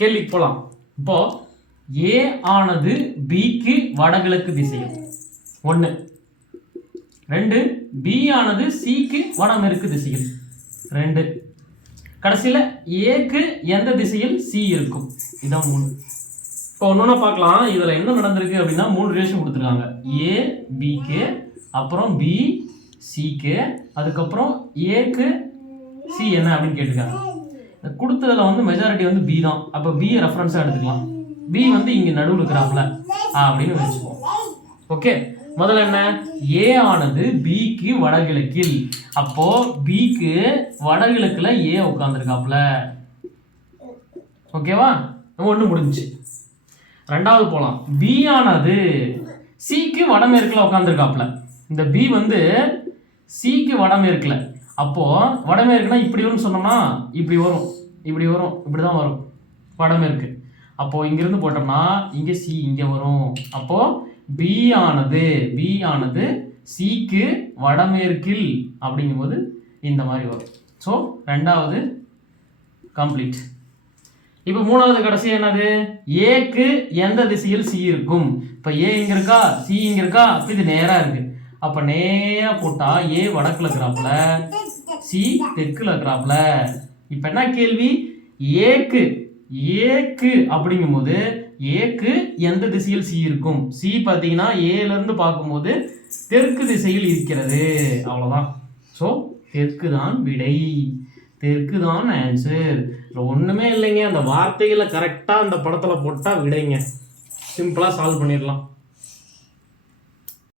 கேள்விக்கு போகலாம். இப்போ ஏ ஆனது பிக்கு வடகிழக்கு திசையில் 1, 2 பி ஆனது சிக்கு வடமேற்கு திசையில் 2, கடைசியில் ஏக்கு எந்த திசையில் சி இருக்கும், இதான் 3. இப்போ ஒன்று பார்க்கலாம். இதில் என்ன நடந்திருக்கு அப்படின்னா 3 ரிலேஷன் கொடுத்துருக்காங்க. ஏ பிக்கு, அப்புறம் பி சிக்கு, அதுக்கப்புறம் ஏக்கு சி என்ன அப்படின்னு கேட்டிருக்காங்க. கொடுத்ததில் வந்து மெஜாரிட்டி வந்து பி தான். அப்போ பி ரெஃபரன்ஸாக எடுத்துக்கலாம். பி வந்து இங்கே நடுவில் இருக்கிறாப்புல அப்படின்னு வச்சுப்போம். ஓகே, முதல்ல என்ன, ஏ ஆனது பிக்கு வடகிழக்கில். அப்போ பிக்கு வடகிழக்குல ஏ உட்காந்துருக்காப்புல. ஓகேவா, ஒன்று முடிஞ்சிச்சு. ரெண்டாவது போகலாம். பி ஆனது சிக்கு வடமேற்குல உட்காந்துருக்காப்புல. இந்த பி வந்து சிக்கு வடமேற்குல. அப்போ வடமேற்குனா இப்படி வரும்னு சொன்னோம்னா இப்படி வரும், இப்படி வரும், இப்படி தான் வரும் வடமேற்கு. அப்போ இங்கிருந்து போட்டோம்னா இங்கே சி இங்கே வரும். அப்போ பி ஆனது சிக்கு வடமேற்கில் அப்படிங்கும்போது இந்த மாதிரி வரும். ஸோ ரெண்டாவது கம்ப்ளீட். இப்போ மூணாவது கடைசி என்னது, ஏக்கு எந்த திசையில் சி இருக்கும். இப்போ ஏ இங்கே இருக்கா, சி இங்கே இருக்கா, அப்போ இது நேராக இருக்கு. அப்போ நேராக போட்டால் ஏ வடக்குல இருக்கிறாப்புல, சி தெற்குல இருக்கிறாப்புல. இப்போ என்ன கேள்வி, ஏக்கு அப்படிங்கும்போது ஏக்கு எந்த திசையில் சி இருக்கும். சி பார்த்தீங்கன்னா ஏலேருந்து பார்க்கும்போது தெற்கு திசையில் இருக்கிறது. அவ்வளோதான். ஸோ தெற்கு தான் விடை, தெற்கு தான் ஆன்சர். ஒன்றுமே இல்லைங்க, அந்த வார்த்தைகளை கரெக்டாக அந்த படத்தில் போட்டால் விடைங்க. சிம்பிளாக சால்வ் பண்ணிடலாம்.